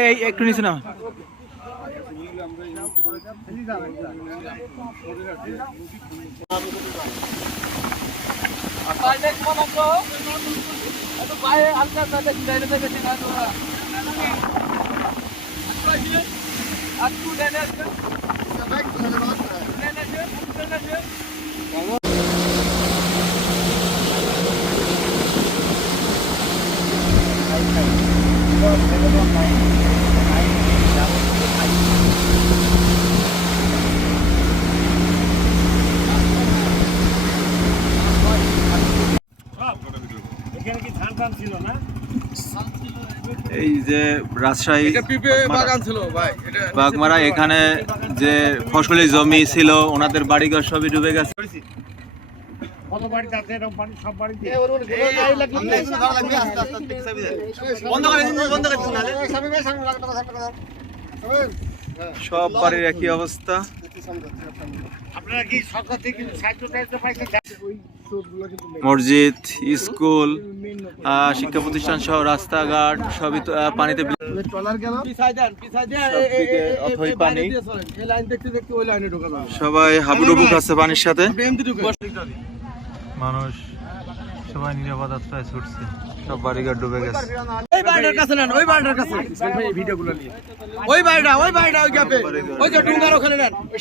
এই একটু নিচে না এখানে এই যে রাজশাহী বাগমারা এখানে যে ফসলি জমি ছিল ওনাদের বাড়িঘর সবই ডুবে গেছে। কত বাড়িতে আছে এরকম পানি? সব বাড়িতে? সব বাড়ির একই অবস্থা। আপনারা কি সরকার থেকে কিছু সাহায্য পাইছেন? মসজিদ স্কুল শিক্ষা প্রতিষ্ঠান সহ রাস্তাঘাট সবই তো, পানিতে পানি। সবাই হাবুডুবু খাচ্ছে পানির সাথে। মানুষ সবাই নিরাপদ আশ্রয় ছুটছে। সব বাড়িঘর ডুবে গেছে। এই বাড়িটার কাছে নেন ওই বাড়িটার কাছে। এই ভিডিওগুলো নিয়ে ওই বাড়িটা ওই বাড়িটা ওই গ্যাপে ওই যে ডুঙ্গার ওখানে নেন। ওই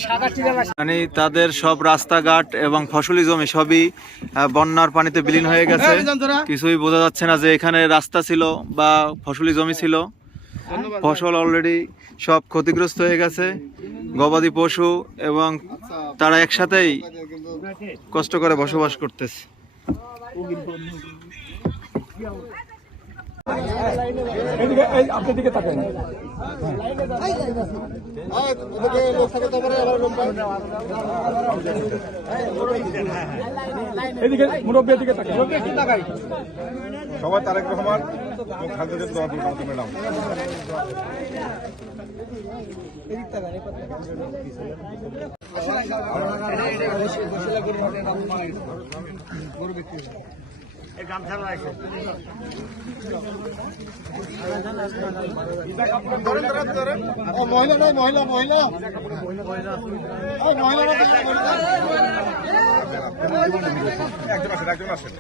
মানে তাদের সব রাস্তাঘাট এবং ফসলি জমি সবই বন্যার পানিতে বিলীন হয়ে গেছে। কিছুই বোঝা যাচ্ছে না যে এখানে রাস্তা ছিল বা ফসলি জমি ছিল। ফসল অলরেডি সব ক্ষতিগ্রস্ত হয়ে গেছে। গবাদি পশু এবং তারা একসাথেই কষ্ট করে বসবাস করতেছে। সবাই তারেক রহমান এবং খালেদা জিয়া দোয়া করবেন ম্যাডাম এই গামছা আছে মহিলা মহিলা মহিলা মহিলা। একজন আসেন একজন আসেন।